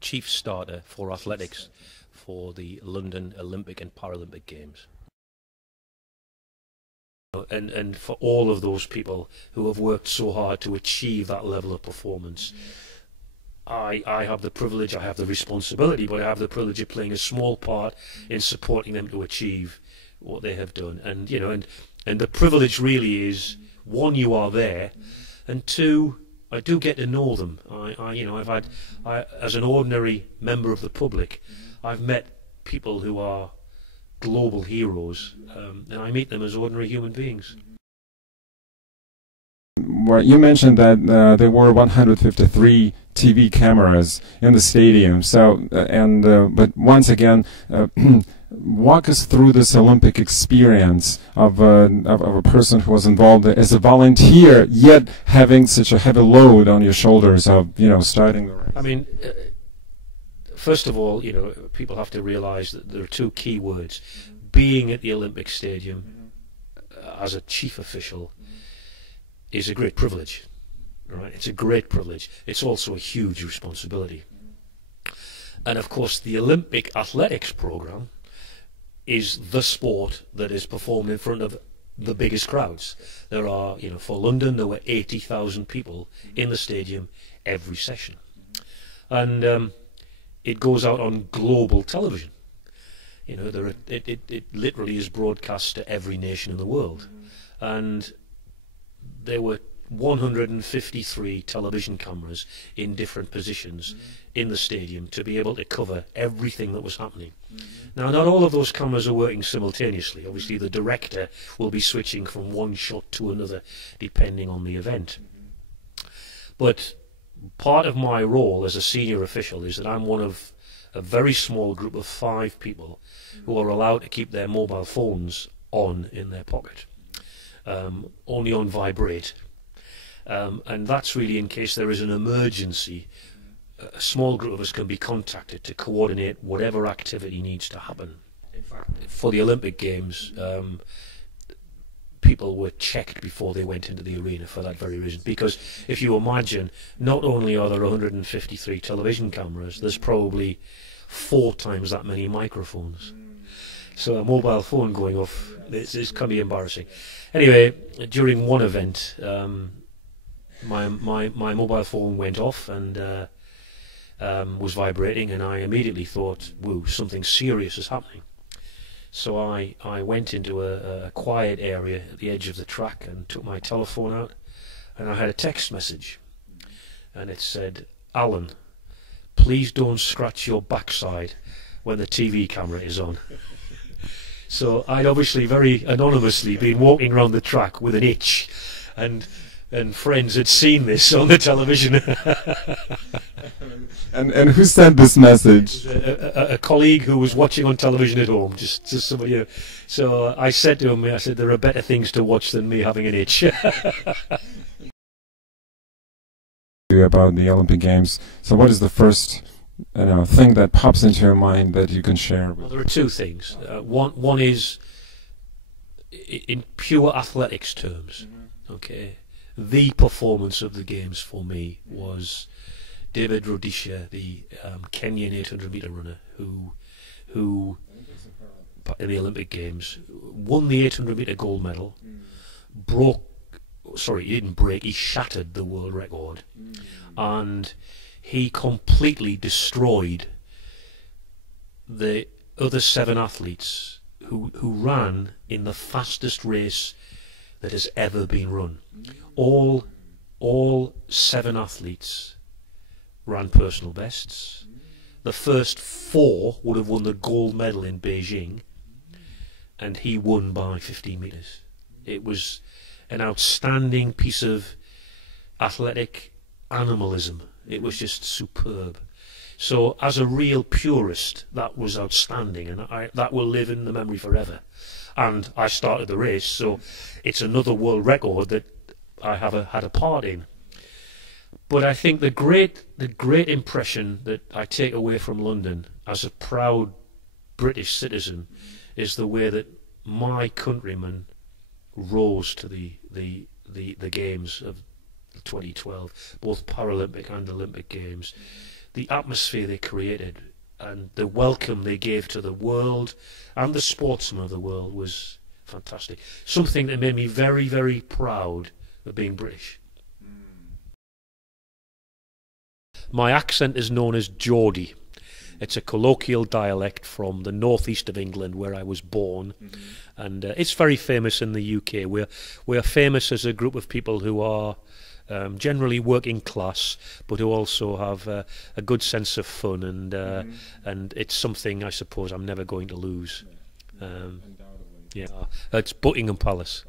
chief starter for athletics for the London Olympic and Paralympic Games. And for all of those people who have worked so hard to achieve that level of performance, I have the privilege, I have the responsibility, but I have the privilege of playing a small part in supporting them to achieve what they have done. And and the privilege really is, one, you are there, and two, I do get to know them. As an ordinary member of the public, I've met people who are global heroes, and I meet them as ordinary human beings. Well, you mentioned that there were 153 TV cameras in the stadium. So, but once again, walk us through this Olympic experience of a person who was involved as a volunteer, yet having such a heavy load on your shoulders of starting the race. I mean, first of all, people have to realize that there are two key words: being at the Olympic Stadium as a chief official is a great privilege, right? It's a great privilege. It's also a huge responsibility. And of course, the Olympic athletics program is the sport that is performed in front of the biggest crowds. There are, for London, there were 80,000 people in the stadium every session. And it goes out on global television. It literally is broadcast to every nation in the world. And there were 153 television cameras in different positions in the stadium to be able to cover everything that was happening. Now, not all of those cameras are working simultaneously. Obviously, the director will be switching from one shot to another depending on the event. But part of my role as a senior official is that I'm one of a very small group of 5 people who are allowed to keep their mobile phones on in their pocket. Only on vibrate, and that's really in case there is an emergency. A small group of us can be contacted to coordinate whatever activity needs to happen. In fact, for the Olympic Games, people were checked before they went into the arena for that very reason, because if you imagine, not only are there 153 television cameras, there's probably 4 times that many microphones. So a mobile phone going off, it can be embarrassing. Anyway, during one event, my mobile phone went off and was vibrating, and I immediately thought, whoa, something serious is happening. So I went into a quiet area at the edge of the track and took my telephone out, and I had a text message, and it said, "Alan, please don't scratch your backside when the TV camera is on." So I'd obviously very anonymously been walking around the track with an itch, and friends had seen this on the television. And who sent this message? A colleague who was watching on television at home, just somebody. So I said to him, I said, there are better things to watch than me having an itch. About the Olympic Games. So what is the first thing that pops into your mind that you can share? Well, there are 2 things. One is in pure athletics terms. Okay, the performance of the games for me was David Rudisha, the Kenyan 800-meter runner, who in the Olympic Games won the 800-meter gold medal, he shattered the world record, and he completely destroyed the other 7 athletes who ran in the fastest race that has ever been run. All 7 athletes ran personal bests. The first 4 would have won the gold medal in Beijing, and he won by 15 meters. It was an outstanding piece of athletic animalism. It was just superb. So as a real purist, that was outstanding, and that will live in the memory forever. And I started the race, so it's another world record that I have had a part in. But I think the great impression that I take away from London as a proud British citizen is the way that my countrymen rose to the games of 2012, both Paralympic and Olympic Games. the atmosphere they created and the welcome they gave to the world and the sportsmen of the world was fantastic. Something that made me very, very proud of being British. My accent is known as Geordie. It's a colloquial dialect from the northeast of England where I was born, and it's very famous in the UK. We're famous as a group of people who are generally working class, but who also have a good sense of fun, and it's something I suppose I'm never going to lose. Yeah, it's Buckingham Palace.